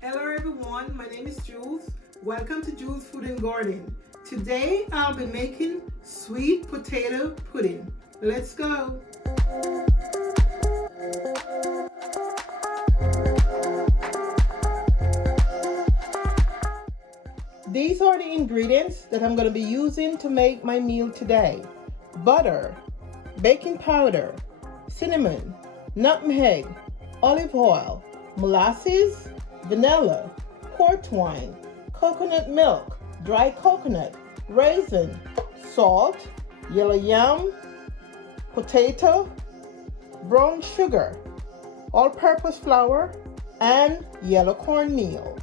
Hello everyone, my name is Jules. Welcome to Jules Food and Garden. Today I'll be making sweet potato pudding. Let's go. These are the ingredients that I'm going to be using to make my meal today. Butter, baking powder, cinnamon, nutmeg, olive oil, molasses, vanilla, port wine, coconut milk, dry coconut, raisin, salt, yellow yam, potato, brown sugar, all-purpose flour, and yellow cornmeal.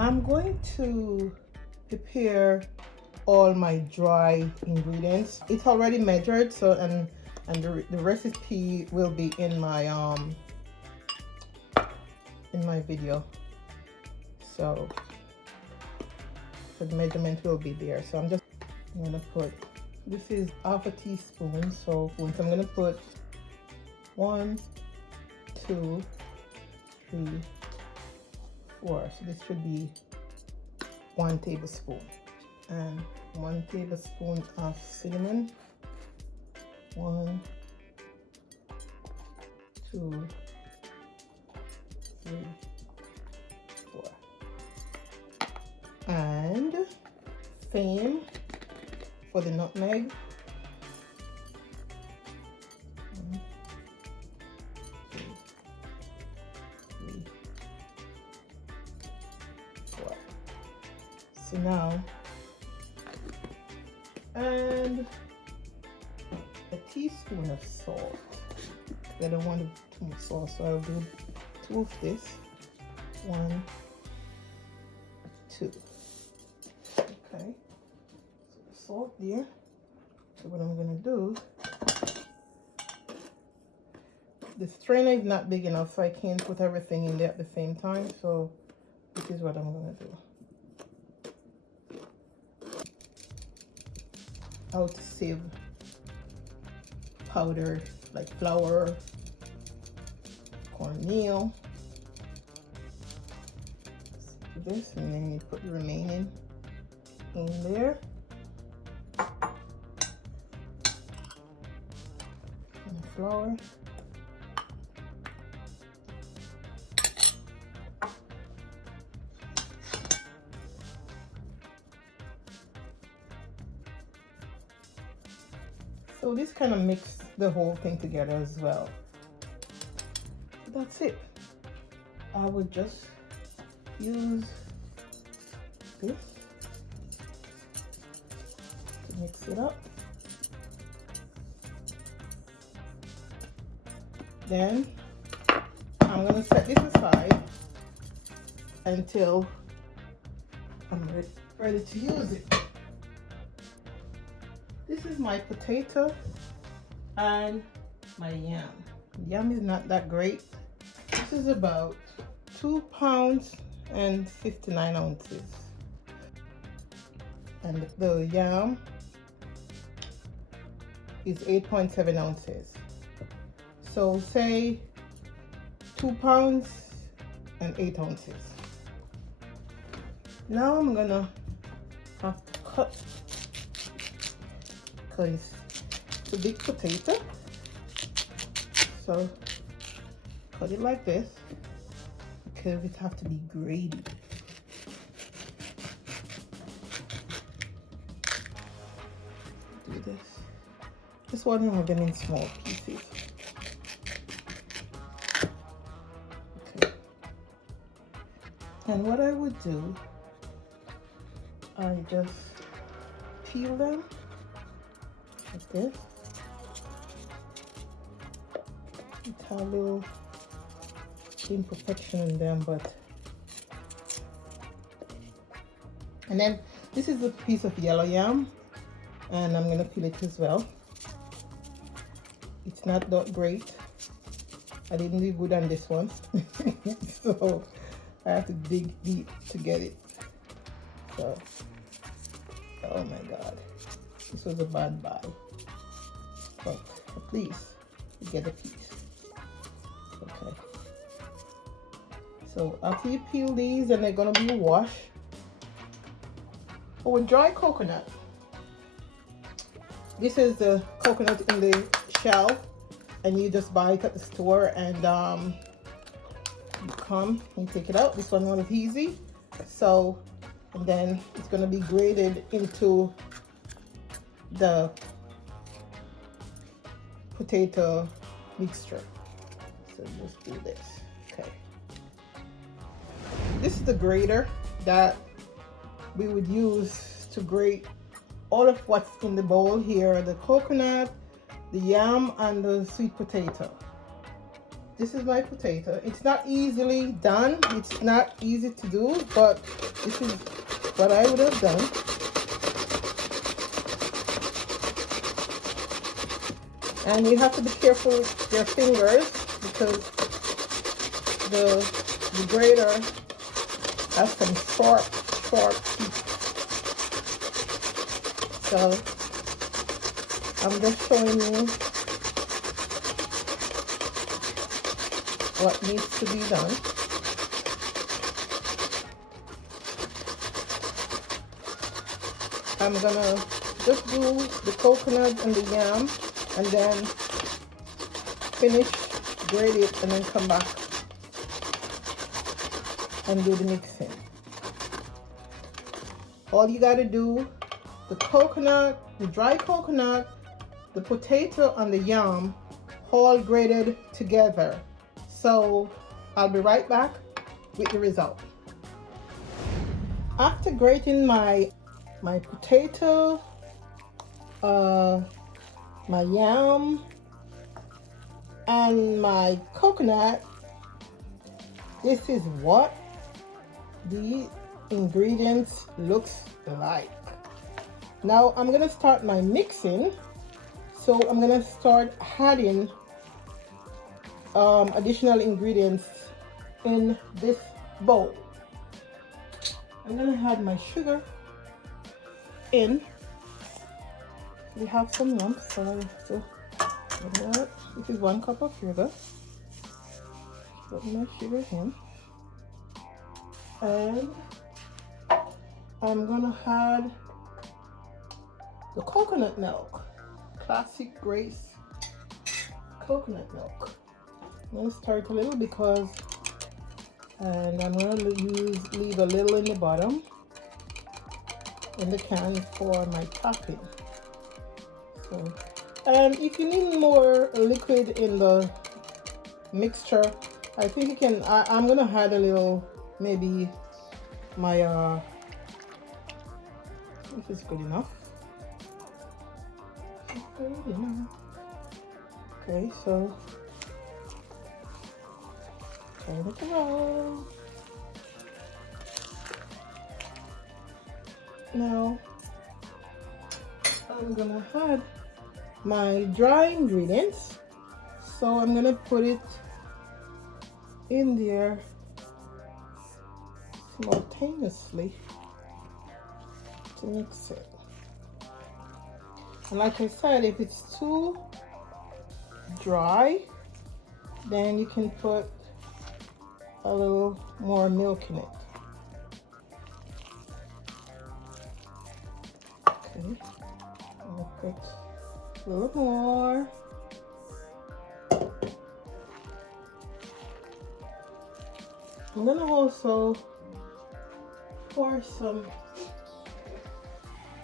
I'm going to prepare all my dry ingredients. It's already measured, so and the recipe will be in my video. So the measurement will be there. So I'm gonna put, this is half a teaspoon, so I'm gonna put 1, 2, 3, 4. So this should be 1 tablespoon, and 1 tablespoon of cinnamon. 1, 2, 3, 4, and same for the nutmeg. 1, 2, 3, 4. So now, and a teaspoon of salt. I don't want too much salt, so I'll do 2 of this. 1, 2. Okay, so salt there. So what I'm gonna do, the strainer is not big enough, so I can't put everything in there at the same time. So this is what I'm gonna do. How to save powder like flour, cornmeal. Do this, and then you put the remaining in there. And the flour. So this kind of mixes the whole thing together as well. So that's it. I would just use this to mix it up. Then I'm going to set this aside until I'm ready to use it. This is my potato and my yam. Yam is not that great. This is about 2 pounds and 59 ounces. And the yam is 8.7 ounces. So say 2 pounds and 8 ounces. Now I'm gonna have to cut, because it's a big potato. So cut it like this, because it have to be grated. Do this. This one I'm having in small pieces. Okay. And what I would do, I just peel them like this. It has a little imperfection in them, but, and then this is a piece of yellow yam, and I'm gonna peel it as well. It's not that great. I didn't do good on this one. So I have to dig deep to get it. So, oh my God, this was a bad buy, but at least you get a piece. So after you peel these, and they're gonna be washed. Or dry coconut. This is the coconut in the shell, and you just buy it at the store, and you come and take it out. This one was easy. So, and then it's gonna be grated into the potato mixture. So just do this. Okay. This is the grater that we would use to grate all of what's in the bowl here: the coconut, the yam, and the sweet potato. This is my potato. It's not easily done. It's not easy to do, but this is what I would have done. And you have to be careful with your fingers, because the grater has some sharp teeth. So I'm just showing you what needs to be done. I'm gonna just do the coconut and the yam, and then finish, grate it, and then come back and do the mixing. All you gotta do, the coconut, the dry coconut, the potato, and the yam, all grated together. So I'll be right back with the result. After grating my potato, my yam, and my coconut, this is what the ingredients looks like. Now I'm gonna start my mixing. So I'm gonna start adding additional ingredients in this bowl. I'm gonna add my sugar in. We have some lumps, so I have to put that. This is 1 cup of sugar. Put my sugar in, and I'm gonna add the coconut milk, classic Grace coconut milk. I'm gonna start a little because, and I'm gonna leave a little in the bottom in the can for my topping. So, and if you need more liquid in the mixture, I think you can. I'm gonna add a little, maybe my this is good enough. Okay, so turn it around. Now I'm gonna add my dry ingredients, so I'm gonna put it in there simultaneously to mix it. And like I said, if it's too dry, then you can put a little more milk in it. Okay, I'll put a little more. I'm gonna also pour some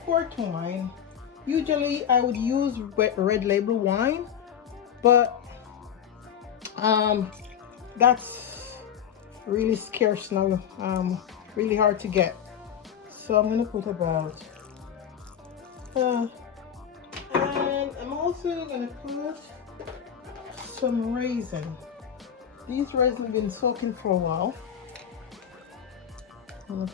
port wine. Usually I would use red label wine, but that's really scarce now, really hard to get. So I'm gonna put about and I'm also gonna put some raisin. These raisins have been soaking for a while. And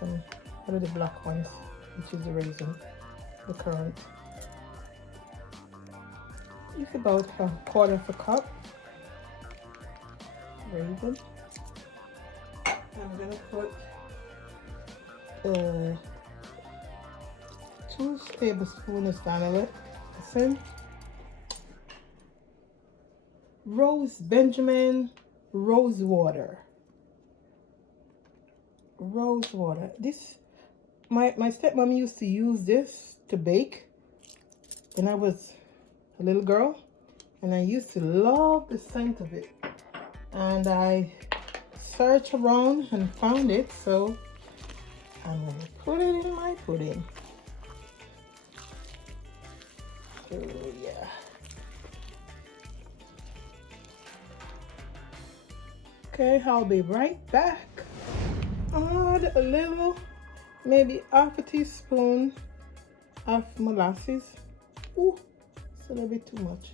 some, what are the black ones, which is the raisin, the currant. It's about a 1/4 cup raisin. I'm gonna put 2 tablespoons of vanilla essence, rose Benjamin rose water. This, my stepmom used to use this to bake when I was a little girl, and I used to love the scent of it. And I searched around and found it, so I'm going to put it in my pudding. Oh yeah. Okay, I'll be right back. Add a little, maybe half a teaspoon of molasses. Ooh, it's a little bit too much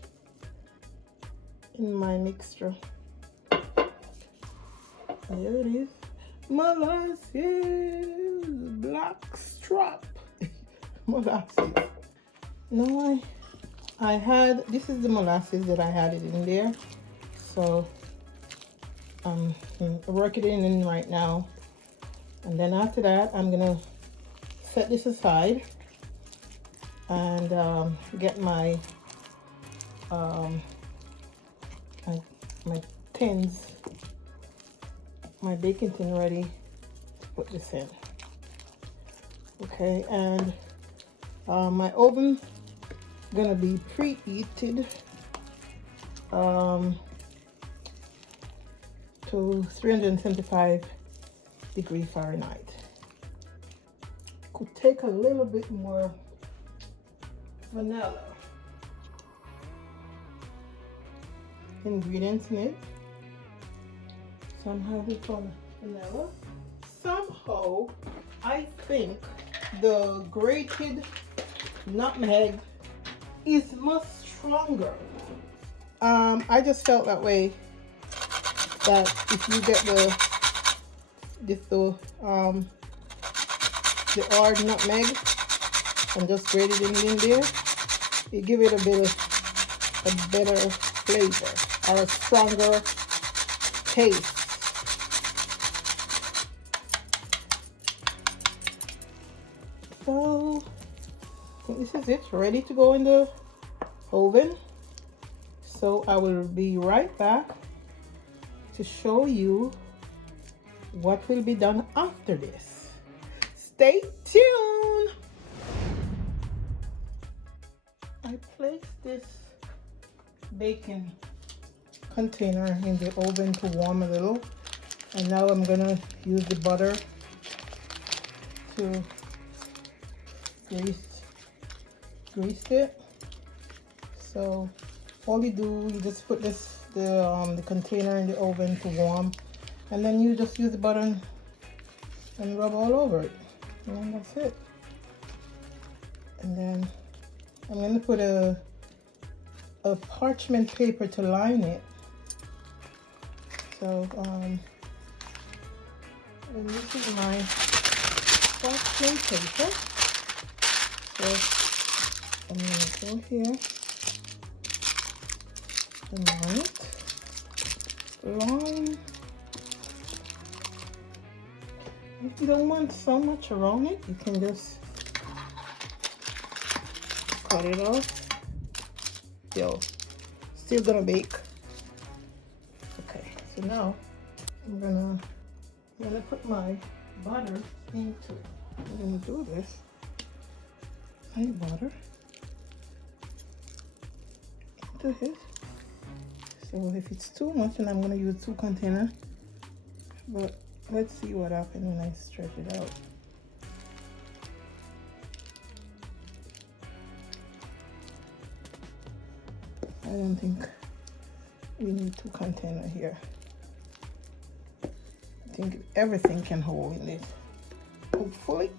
in my mixture. There it is. Molasses, blackstrap. Molasses. Now I had, this is the molasses that I had it in there. So I'm working it in right now. And then after that, I'm gonna set this aside and get my my tins, my baking tin ready to put this in. Okay, and my oven gonna be preheated to 375 Fahrenheit. Could take a little bit more vanilla ingredients in it. Somehow we call it vanilla. Somehow I think the grated nutmeg is much stronger. I just felt that way, that if you get the hard nutmeg and just grate it in there, it give it a better flavor or a stronger taste. So I think this is it, ready to go in the oven. So I will be right back to show you what will be done after this. Stay tuned. I placed this baking container in the oven to warm a little, and now I'm gonna use the butter to grease it. So all you do, you just put the container in the oven to warm, and then you just use the butter and rub all over it, and that's it. And then I'm going to put a parchment paper to line it. So and this is my parchment paper. So I'm going to go here and line. If you don't want so much around it, you can just cut it off. Still gonna bake. Okay, so now I'm gonna put my butter into it. I'm gonna do this. My butter into this. So if it's too much, then I'm gonna use 2 containers. But let's see what happens when I stretch it out. I don't think we need 2 containers here. I think everything can hold in it, hopefully.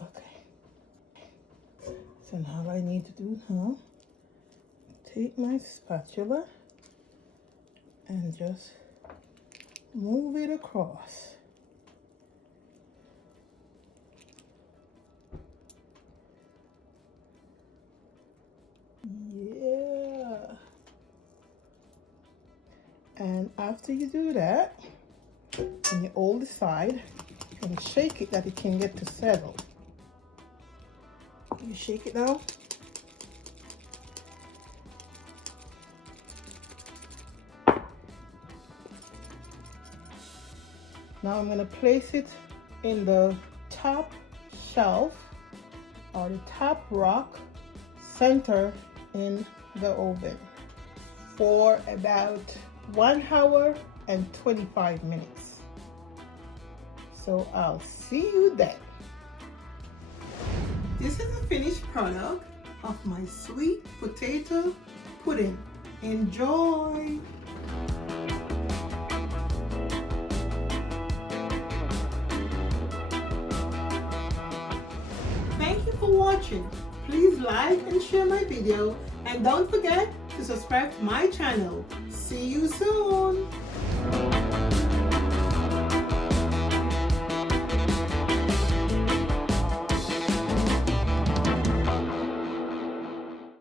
Okay. So now what I need to do now, take my spatula and just move it across. Yeah. And after you do that, on you hold the side and shake it that it can get to settle. You shake it now. Now I'm going to place it in the top shelf or the top rock center in the oven for about 1 hour and 25 minutes. So I'll see you then. This is the finished product of my sweet potato pudding. Enjoy! Thank you for watching. Please like and share my video, and don't forget to subscribe to my channel. See you soon!